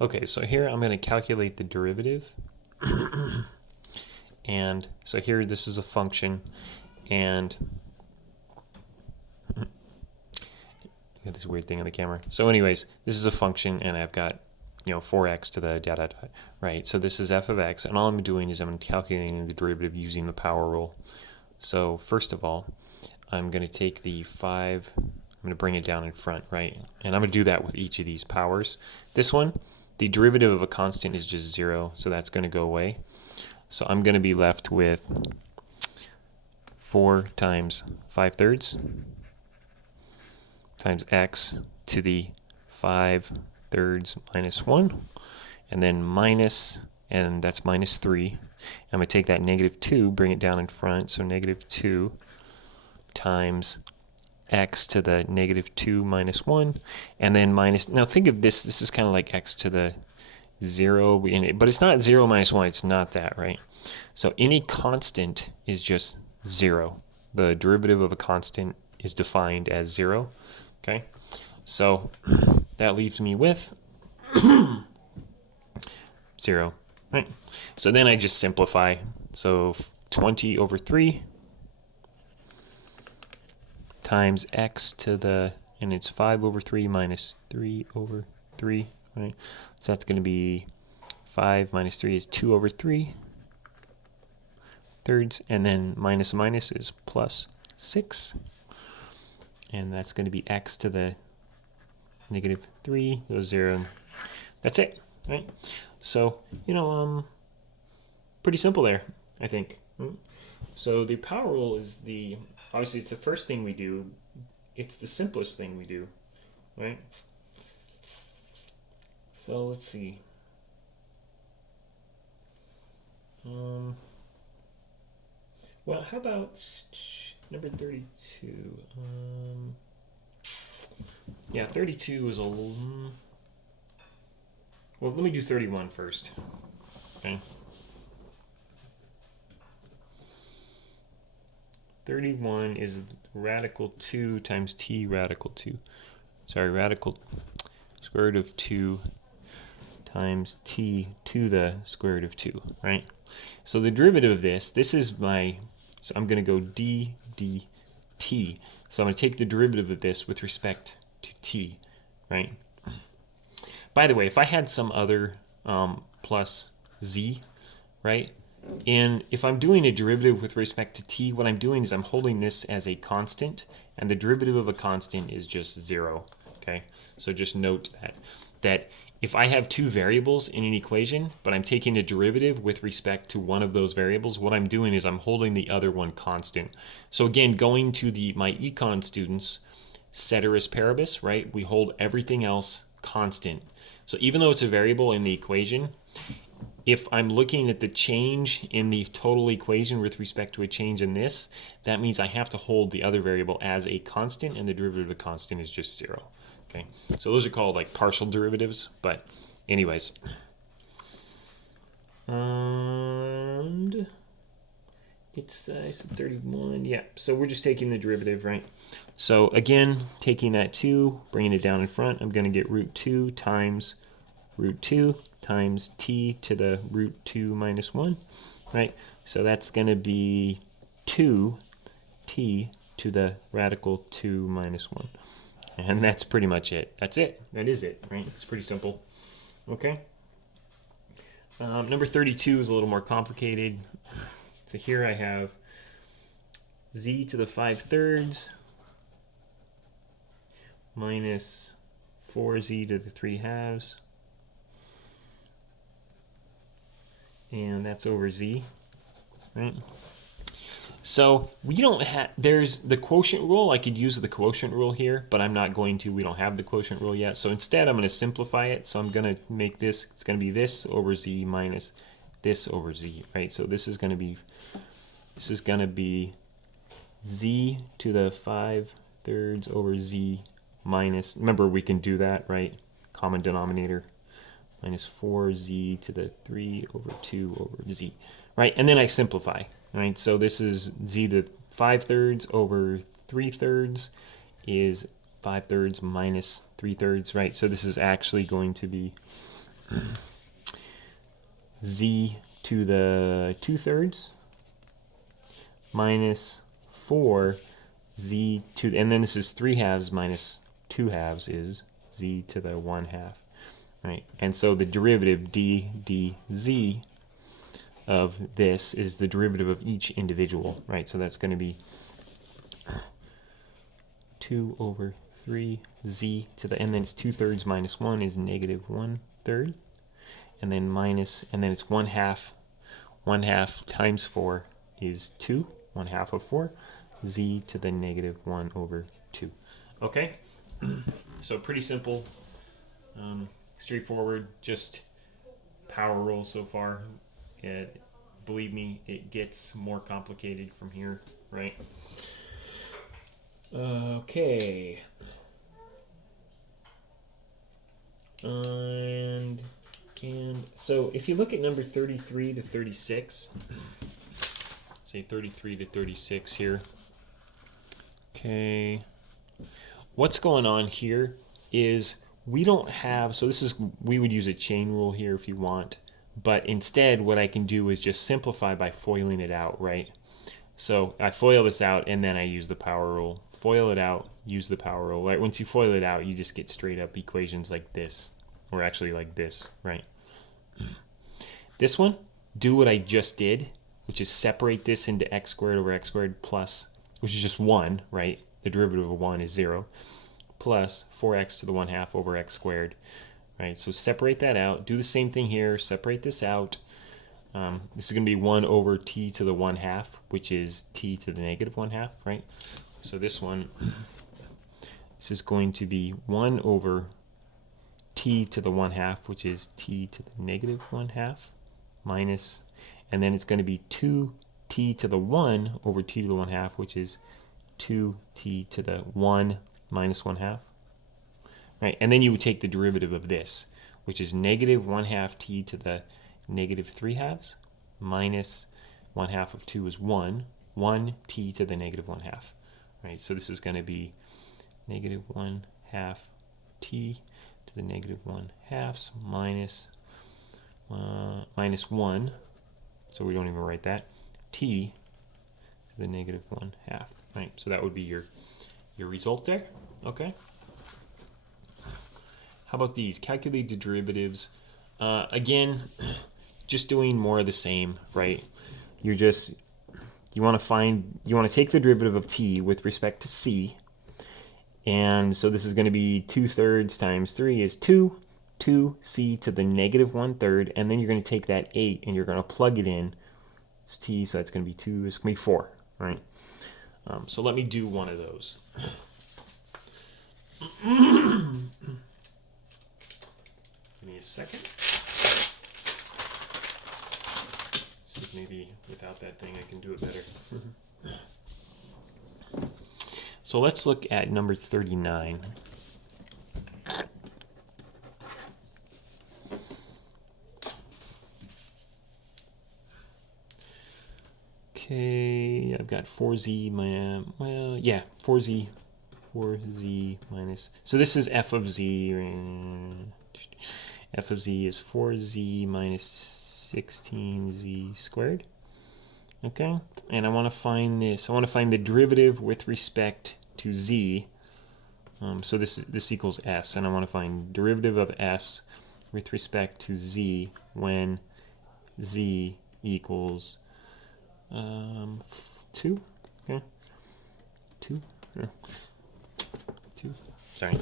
Okay, so here I'm going to calculate the derivative. And so here this is a function, and I got this weird thing on the camera. So anyways, this is a function, and I've got 4x to the dot dot dot, right? So this is f of x, and all I'm doing is I'm calculating the derivative using the power rule. So first of all, I'm going to take the 5, I'm going to bring it down in front, right? And I'm going to do that with each of these powers. This one, the derivative of a constant is just 0, so that's going to go away. So I'm going to be left with 4 times 5/3 times x to the 5/3 minus 1, and then minus, and that's minus 3. I'm going to take that negative 2, bring it down in front, so negative 2 times x to the negative 2 minus 1, and then minus, now think of this is kind of like x to the 0, but it's not 0 minus 1, it's not that, right? So any constant is just 0. The derivative of a constant is defined as 0, okay? So that leaves me with 0, right? So then I just simplify. So 20 over 3 times x to the, and it's 5 over 3 minus 3 over 3, right? So that's going to be 5 minus 3 is 2 over 3 thirds, and then minus minus is plus 6, and that's going to be x to the negative 3 goes 0. That's it, right? So pretty simple there, I think. So the power rule is obviously it's the first thing we do. It's the simplest thing we do, right? So let's see. Well, how about number 32? Yeah, 32 is a little... Well, let me do 31 first. Okay. 31 is radical 2 times t radical 2. Sorry, radical square root of 2 times t to the square root of 2, right? So the derivative of this is my, so I'm going to go d dt. So I'm going to take the derivative of this with respect to t, right? By the way, if I had some other plus z, right? And if I'm doing a derivative with respect to t, what I'm doing is I'm holding this as a constant, and the derivative of a constant is just 0, okay? So just note that if I have two variables in an equation, but I'm taking a derivative with respect to one of those variables, what I'm doing is I'm holding the other one constant. So again, going to my econ students, ceteris paribus, right? We hold everything else constant. So even though it's a variable in the equation, if I'm looking at the change in the total equation with respect to a change in this, that means I have to hold the other variable as a constant, and the derivative of a constant is just 0. Okay, so those are called like partial derivatives, but anyways. And it's 31, yeah, so we're just taking the derivative, right? So again, taking that 2, bringing it down in front, I'm going to get root 2 times root 2 times t to the root 2 minus 1, right? So that's going to be 2t to the radical 2 minus 1. And that's pretty much it. That's it. That is it, right? It's pretty simple. Okay. Number 32 is a little more complicated. So here I have z to the 5/3 minus 4z to the 3/2. And that's over z, right? So we don't have, there's the quotient rule. I could use the quotient rule here, but I'm not going to. We don't have the quotient rule yet. So instead, I'm going to simplify it. So I'm going to make this, it's going to be this over z minus this over z, right? So this is going to be z to the 5/3 over z minus, remember we can do that, right? Common denominator, minus 4z to the 3 over 2 over z, right? And then I simplify. Right, so this is z to 5/3 over 3/3 is 5/3 minus 3/3, right? So this is actually going to be z to the 2/3 minus 4 z to, and then this is 3/2 minus 2/2 is z to the 1/2, right? And so the derivative d dz of this is the derivative of each individual, right? So that's going to be 2 over 3 z to the, and then it's 2/3 minus 1 is negative 1/3, and then minus, and then it's 1/2 times 4 is 2, 1/2 of 4, z to the negative 1 over 2. Okay, so pretty simple, straightforward, just power rule so far. Believe me, it gets more complicated from here, right? Okay. And so if you look at number 33 to 36, say 33 to 36 here. Okay. What's going on here is we don't have, so this is, we would use a chain rule here if you want, but instead what I can do is just simplify by foiling it out, right? So I FOIL this out and then I use the power rule. FOIL it out, use the power rule. Right? Once you FOIL it out, you just get straight up equations like this, or actually like this, right? This one, do what I just did, which is separate this into x squared over x squared plus, which is just 1, right? The derivative of 1 is 0, plus 4x to the 1/2 over x squared, right? So separate that out. Do the same thing here. Separate this out. This is going to be 1 over t to the 1/2, which is t to the negative 1/2, right? So this one, this is going to be 1 over t to the 1/2, which is t to the negative 1/2, minus, and then it's going to be 2t to the 1 over t to the 1/2, which is 2t to the 1 minus 1/2, right? And then you would take the derivative of this, which is negative 1/2 t to the negative 3/2 minus 1/2 of 2 is 1 t to the negative 1/2, right? So this is going to be negative 1/2 t to the negative 1/2 minus minus 1, so we don't even write that, t to the negative 1/2, right? So that would be your result there. Okay. How about these? Calculate the derivatives. Again, just doing more of the same, right? You want to take the derivative of t with respect to c, and so this is going to be 2/3 times 3 is 2c to the negative 1/3, and then you're going to take that 8 and you're going to plug it in. It's t, so that's going to be 2. It's going to be 4, right? So let me do one of those. Give me a second. See if maybe without that thing I can do it better. So let's look at number 39. Okay, I've got 4z, 4z minus, so this is f of z, f of z is 4z minus 16z squared, okay? And I want to find this, I want to find the derivative with respect to z, so this equals s, and I want to find derivative of s with respect to z when z equals 2, okay, 2, sorry.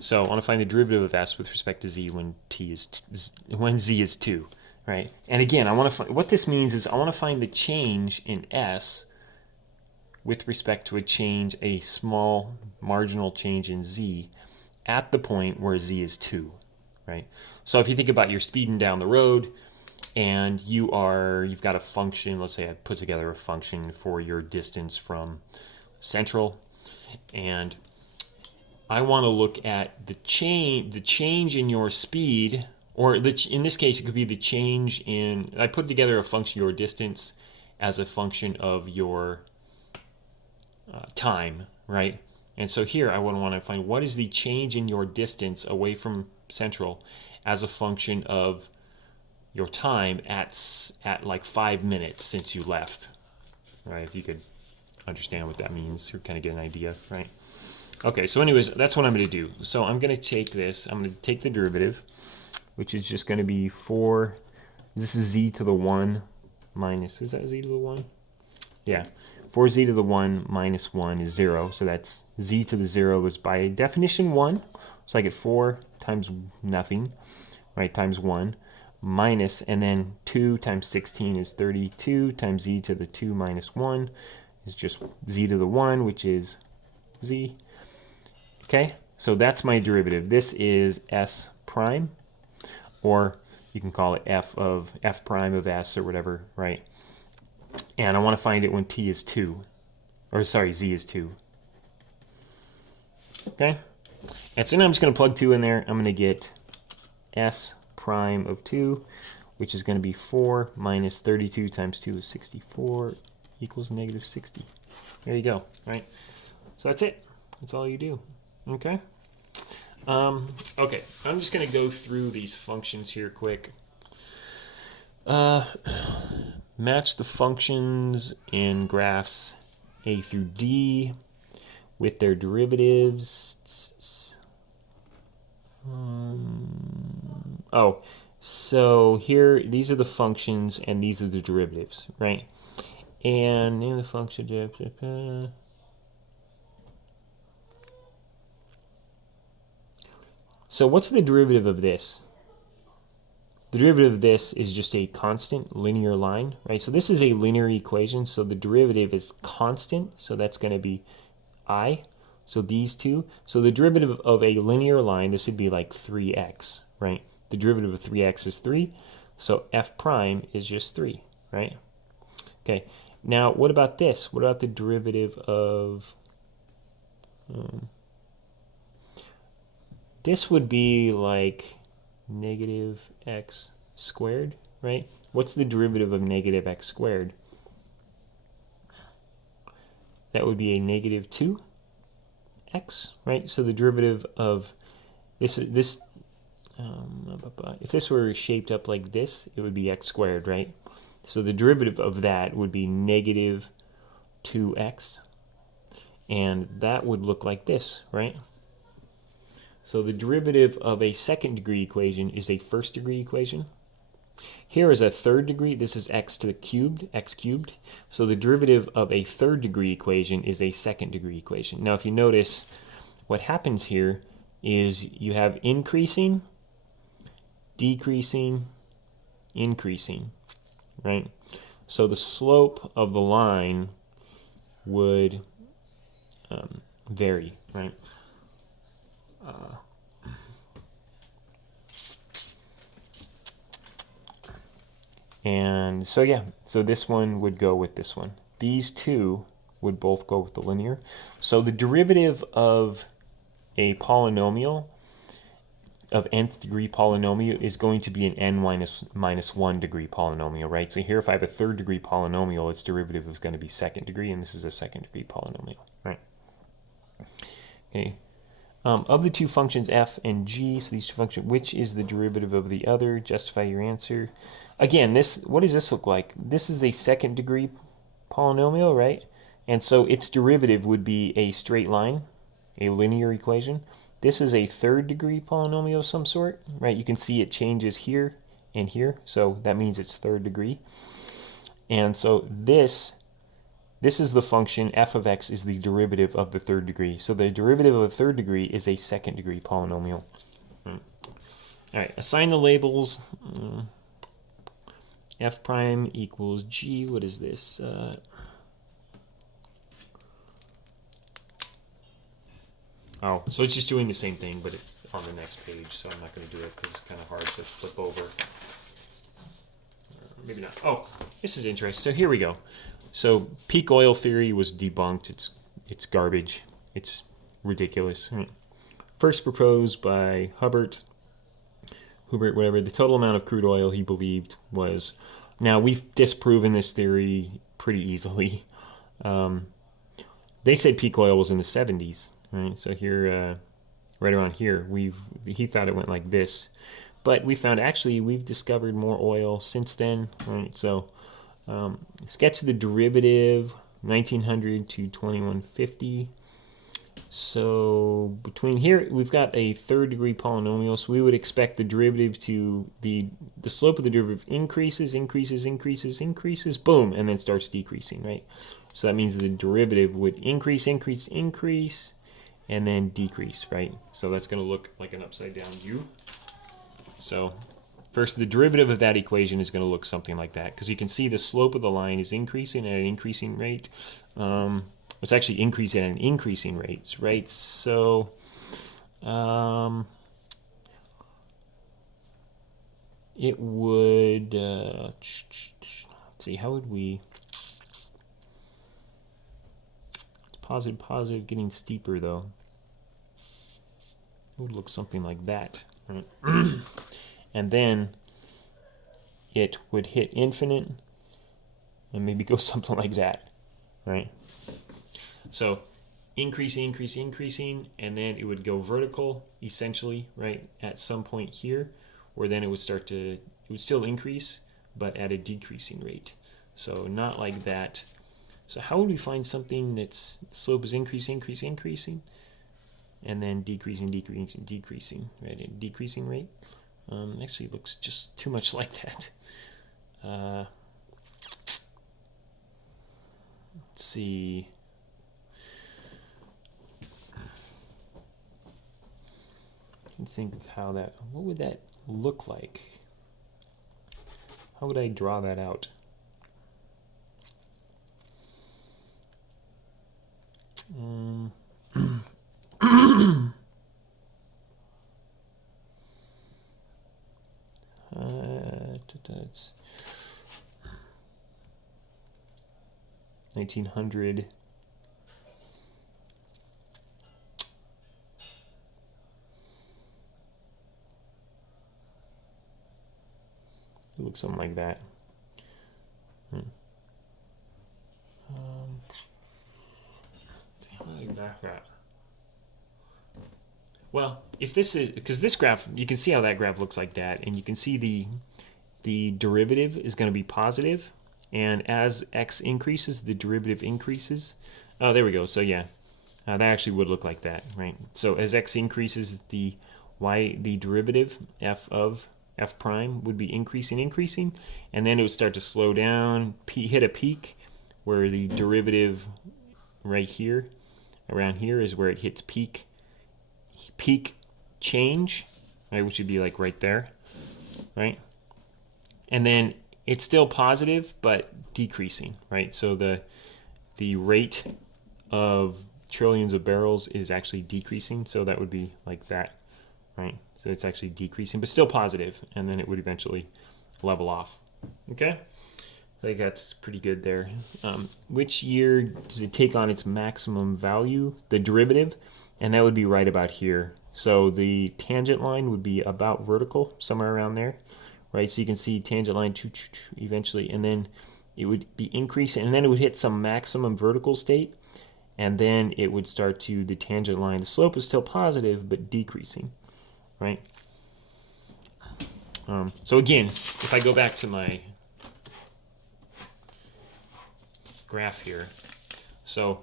So I want to find the derivative of s with respect to z when when z is 2, right? And again, I want to find, what this means is I want to find the change in s with respect to a small marginal change in z at the point where z is 2, right? So if you think about you're speeding down the road and you've got a function, let's say I put together a function for your distance from Central, and I want to look at the change in your speed, or in this case it could be the change in, I put together a function, your distance, as a function of your time, right? And so here I would want to find what is the change in your distance away from Central as a function of your time at like 5 minutes since you left, right? If you could understand what that means, or kind of get an idea, right? Okay, so anyways, that's what I'm going to do. So I'm going to take this, I'm going to take the derivative, which is just going to be 4, this is z to the 1 minus, is that z to the 1? Yeah, 4z to the 1 minus 1 is 0, so that's z to the 0 is by definition 1, so I get 4 times nothing, right, times 1, minus, and then 2 times 16 is 32, times z to the 2 minus 1 is just z to the 1, which is z. Okay, so that's my derivative. This is s prime, or you can call it f prime of s or whatever, right? And I want to find it when t is 2, or sorry, z is 2. Okay, and so now I'm just going to plug 2 in there. I'm going to get s prime of 2, which is going to be 4 minus 32 times 2 is 64 equals negative 60. There you go, right? So that's it. That's all you do. Okay. Okay, I'm just going to go through these functions here quick. Match the functions in graphs A through D with their derivatives. Oh, so here, these are the functions and these are the derivatives, right? And name the function. So what's the derivative of this? The derivative of this is just a constant linear line, right? So this is a linear equation, so the derivative is constant, so that's going to be I. So these two. So the derivative of a linear line, this would be like 3x, right? The derivative of 3x is 3, so f prime is just 3, right? Okay, now what about this? What about the derivative of... this would be like negative x squared, right? What's the derivative of negative x squared? That would be a negative 2x, right? So the derivative of this, if this were shaped up like this, it would be x squared, right? So the derivative of that would be negative 2x, and that would look like this, right? So the derivative of a second degree equation is a first degree equation. Here is a third degree. This is x to the cubed, x cubed. So the derivative of a third degree equation is a second degree equation. Now if you notice, what happens here is you have increasing, decreasing, increasing, right? So the slope of the line would vary, right? And so yeah, so this one would go with this one. These two would both go with the linear. So the derivative of a polynomial, of nth degree polynomial, is going to be an n minus 1 degree polynomial, right? So here if I have a third degree polynomial, its derivative is going to be second degree, and this is a second degree polynomial, right? Okay. Of the two functions f and g, so these two functions, which is the derivative of the other? Justify your answer. Again, this, what does this look like? This is a second degree polynomial, right? And so its derivative would be a straight line, a linear equation. This is a third degree polynomial of some sort, right? You can see it changes here and here, so that means it's third degree. And so this is the function f of x is the derivative of the third degree. So the derivative of the third degree is a second degree polynomial. All right, assign the labels. F prime equals g. What is this? Oh, so it's just doing the same thing, but it's on the next page, so I'm not going to do it because it's kind of hard to flip over. Maybe not. Oh, this is interesting. So here we go. So peak oil theory was debunked. It's garbage. It's ridiculous. First proposed by Hubert, whatever. The total amount of crude oil he believed was. Now we've disproven this theory pretty easily. They said peak oil was in the 70s, right? So here, right around here, he thought it went like this. but we found actually we've discovered more oil since then, right? So sketch the derivative 1900 to 2150. So between here, we've got a third degree polynomial, so we would expect the derivative to, the slope of the derivative increases, boom, and then starts decreasing, right? So that means the derivative would increase, and then decrease, right? So that's going to look like an upside down U. So first, the derivative of that equation is going to look something like that, because you can see the slope of the line is increasing at an increasing rate. It's actually increasing at an increasing rate, right? So it would, let's see, how would we, it's positive, getting steeper though. It would look something like that, right? And then it would hit infinite and maybe go something like that, right? So increasing, and then it would go vertical, essentially, right, at some point here, where then it would start to, it would still increase, but at a decreasing rate. So not like that. So how would we find something that's slope is increasing, and then decreasing, right, at a decreasing rate? Actually, it looks just too much like that. Let's see. Think of how that, what would that look like? How would I draw that out? That's 1900. It looks something like that. Well, if this is, because this graph, you can see how that graph looks like that, and you can see the derivative is going to be positive, and as x increases, the derivative increases. Oh, there we go. So yeah, that actually would look like that, right? So as x increases, the derivative f of f prime would be increasing, and then it would start to slow down, hit a peak, where the derivative right here, around here, is where it hits peak change, right, which would be like right there, right? And then it's still positive, but decreasing, right? So the rate of trillions of barrels is actually decreasing, so that would be like that, right? So it's actually decreasing, but still positive, and then it would eventually level off. Okay? I think that's pretty good there. Which year does it take on its maximum value, the derivative? And that would be right about here. So the tangent line would be about vertical, somewhere around there, right? So you can see tangent line eventually, and then it would be increasing, and then it would hit some maximum vertical state, and then it would start to, the tangent line, the slope is still positive, but decreasing, right? So again, if I go back to my graph here, so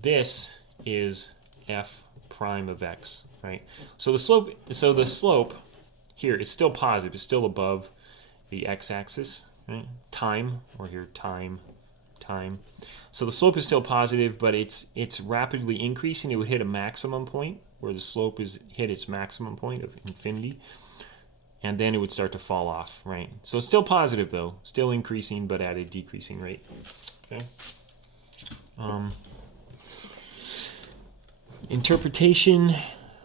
this is f prime of x, right? So the slope here is still positive, it's still above the x-axis, right? Time, or here time. So the slope is still positive, but it's rapidly increasing. It would hit a maximum point where the slope is hit its maximum point of infinity, and then it would start to fall off, right? So it's still positive though, still increasing, but at a decreasing rate. Okay. Interpretation.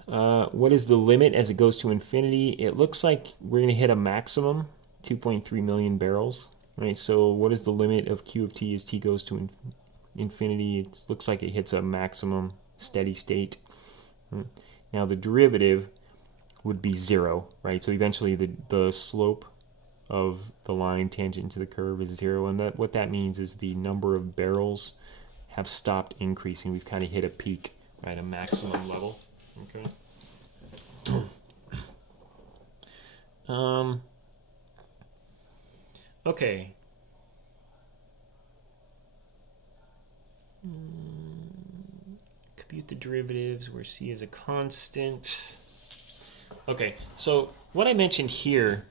What is the limit as it goes to infinity? It looks like we're going to hit a maximum, 2.3 million barrels, right? So what is the limit of Q of t as t goes to infinity? It looks like it hits a maximum steady state. Now the derivative would be 0, right? So eventually the slope of the line tangent to the curve is 0, and what that means is the number of barrels have stopped increasing. We've kind of hit a peak, right? A maximum level. Okay. Okay. Compute the derivatives where c is a constant. Okay, so what I mentioned here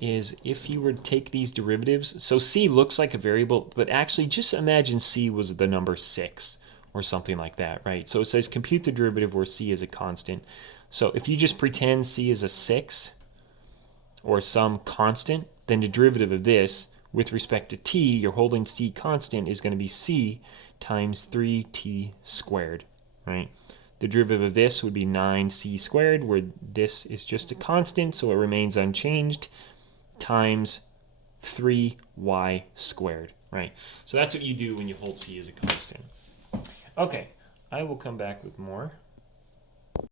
is if you were to take these derivatives, so c looks like a variable, but actually just imagine c was the number 6 or something like that, right? So it says compute the derivative where c is a constant. So if you just pretend c is a 6 or some constant, then the derivative of this with respect to t, you're holding c constant, is going to be c times 3t squared, right? The derivative of this would be 9c squared, where this is just a constant, so it remains unchanged, times 3y squared, right? So that's what you do when you hold c as a constant. Okay, I will come back with more.